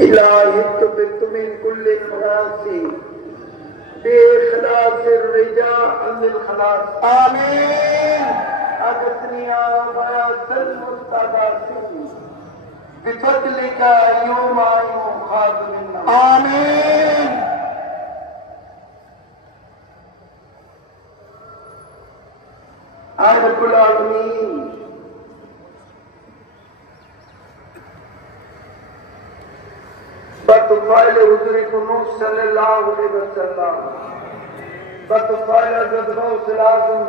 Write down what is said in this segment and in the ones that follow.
إلهي تبت من كل المعاصي بإخلاص الرجاء للخلاص آمين. أغثني يا غياث المستغاثين بفضلك يوم يؤخذ منا آمين. يا رب العالمين بطفائل حضرت نوح صلی اللہ علیہ وسلم۔ بطفائل جدو سلاسن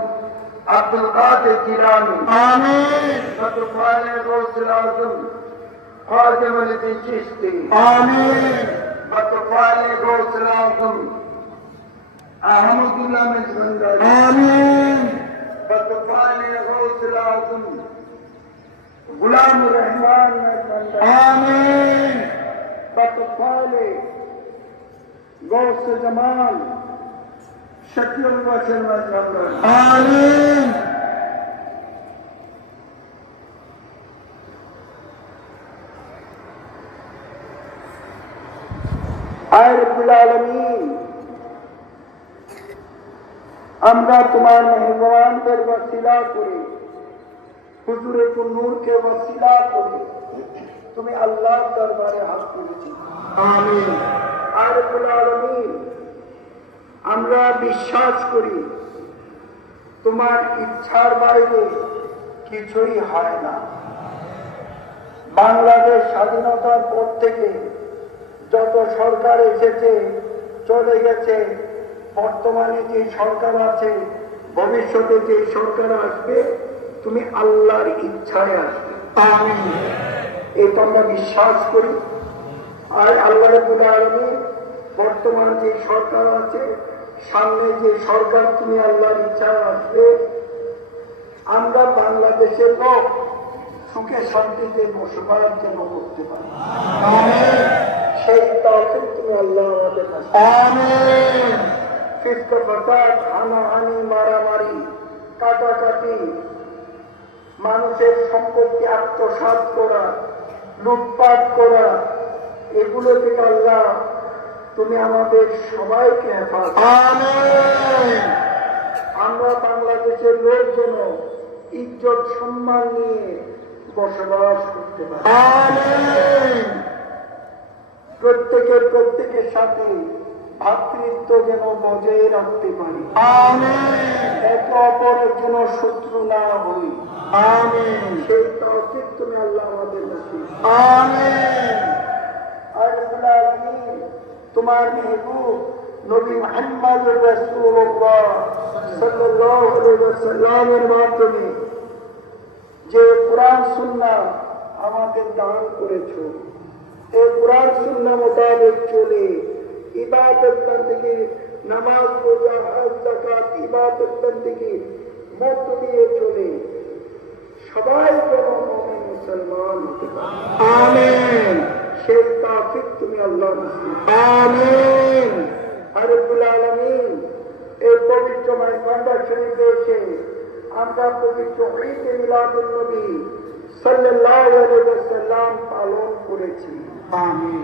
عبدالقاد کلانی آمین۔ بطفائل جدو سلاسن خادم علیہ چشتی۔ آمین۔ بطفائل جدو سلاسن احمد اللہ میں سندر آمین۔ بطفائل جدو سلاسن غلام الرحمن میں سندر آمین۔ Doctor Fazle Gaus Jamal শকিউল ওয়াসিল আমিন। আমরা তোমার মেহমানদের বসিলা করি হুজুরে কুন্নুরকে বসিলা করি তুমি আল্লাহর দরবারে হাত তুলেছি। আর আমরা বিশ্বাস করি তোমার ইচ্ছার বাইরে কিছুই হয় না। বাংলাদেশ স্বাধীনতার পর থেকে যত সরকার এসেছে চলে গেছে বর্তমানে যে সরকার আছে ভবিষ্যতে যে সরকার আসবে তুমি আল্লাহর ইচ্ছায় আসবে। এটা আমরা বিশ্বাস করি। আর আল্লাহ আলমী বর্তমান যে সরকার আছে সামনে যে সরকার তুমি আল্লাহর ইচ্ছা আসবে আমরা বাংলাদেশের লোক সুখে শান্তিতে বসবাস যেন করতে পারি। সেই তখন তুমি আল্লাহ আমাদের হানাহানি মারামারি কাটাকাটি মানুষের সম্পত্তি আত্মসাত করা লুটপাট করা এগুলো থেকে আল্লাহ তুমি আমাদের সবাইকে আমরা বাংলাদেশের লোকজন ইজ্জত সম্মান নিয়ে বসবাস করতে পারি। প্রত্যেকের প্রত্যেকের সাথে ভাতৃত্ব যেন বজায় রাখতে পারি। একে অপরের জন্য শত্রু না হই। সেই তফিক তুমি আল্লাহ আমাদের কাছে তোমার মেহবুব নবী মোহাম্মদ রাসূলুল্লাহ সাল্লাল্লাহু আলাইহি ওয়াসাল্লামের মাধ্যমে যে কোরআন সুন্নাহ আমাদের দান করেছ। এই কোরআন সুন্নাহ মোতাবেক চলে। ইবাদত বন্দী নামাজ রোজা হজ জাকাত ইবাদত বন্দী মত দিয়ে চলে। সবাই যেন মমিন মুসলমান আমিন। সেই তাফিক তুমি আল্লাহ আমিন। আরবুল আলমিন এই পবিত্রময় গঙ্গা শরীফে এসে আমরা পবিত্র ঈদ মিলাদুল নবী সাল্লাল্লাহু আলাইহি ওয়াসাল্লাম পালন করেছি। আমিন।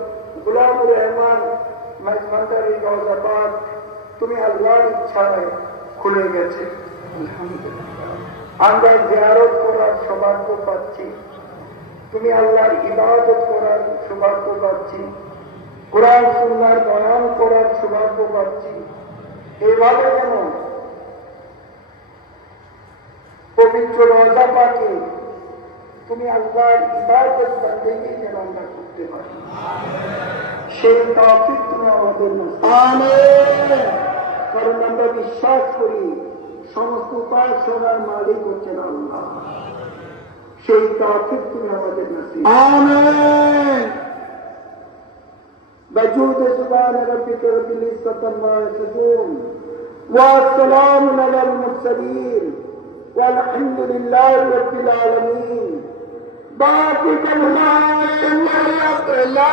আজম গুলাম রহমান মজমান্ডার এই রওজাবাদ তুমি আল্লাহর ইচ্ছায় খুলে গেছে। আমরা জিয়ারত করার সৌভাগ্য পাচ্ছি। তুমি আল্লাহর ইবাদত করার সৌভাগ্য পাচ্ছি। কোরআন সুন্নার বয়ান করার সৌভাগ্য পাচ্ছি। এভাবে যেন পবিত্র রজা পাকে, তুমি আল্লাহর ইবাদত বন্দেগী যেন আমরা করতে পারি। সেই তৌফিক তুমি আমাদের নসিব آمين কারণ আমরা বিশ্বাস করি সমস্ত উপাসনার মালিক হচ্ছেন আল্লাহ সেই তৌফিক তুমি আমাদের নসিব আমিন وجود سبحان ربك رب العزة عما يصفون والسلام على المرسلين والحمد لله رب العالمين باقي كلمات لا